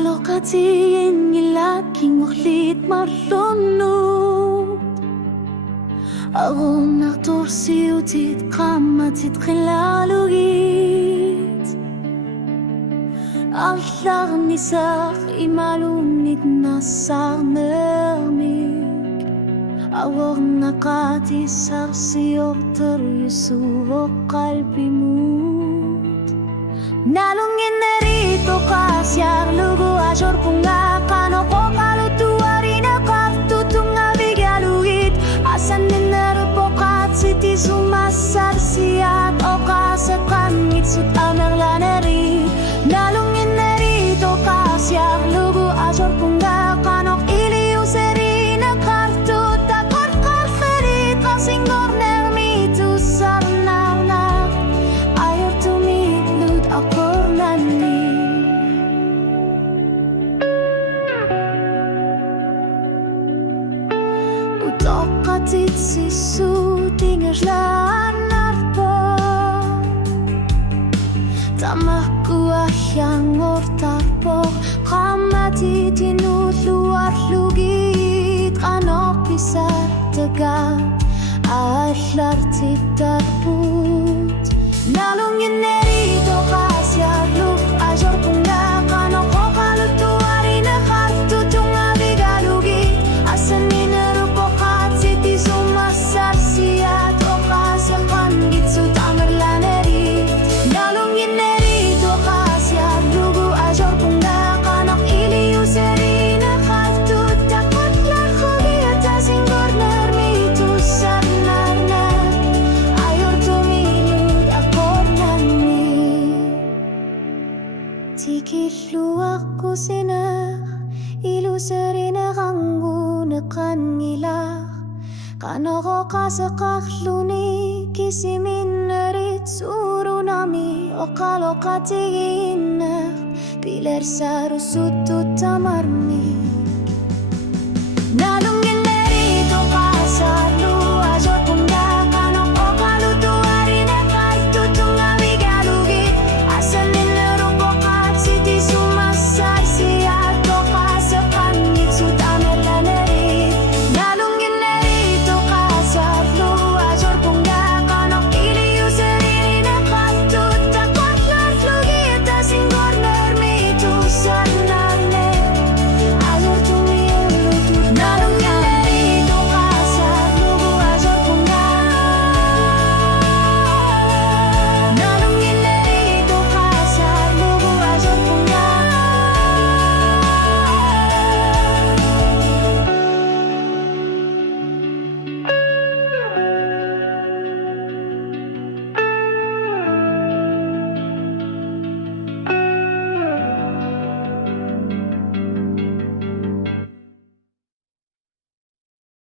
Lokasiin nilaking ulit marlunod Aron natursiutit kamatit kilalugit Allar nisak imalunit nasarnermig Aron nakatisar siyorter yusuo kalbimut Nalungin narito kasyar lugu ajor punga kano ko kalutuari na kartutunga bigaluit asan ninerpokat siti sumasar siat o kasakan ngitsut amerlaneri Nalungin narito kasyar lugu ajor punga kano iliu seri na kartu takor karferi kasing gorner mitu sarnar ayor tumilud akor nani Utakatit sisu tingas lanarpo Tamahku ahyang ortarpo Kamati tinut luar lugit Kanok pisar tegat Ahlar titarbut Nalungin nerito kasyar luk Ajor punga kanok ko kalutuari na kartu tunga bigalugit Asanin nerupokat siti sumasar siat O kasakan gitsut amerlaneri Nalungin nerito kasyar lugu ajor punga kanok iliu seri na kartu takot larkogi atasing gorner mitu sarnarna Ayor tumilud akor nani Tikit luak ko sinak Ilu seri na kanggu nekan ngilak Kano ko kasakak luni Kisimin narit suru nami O kalo katigin Piler saru sutut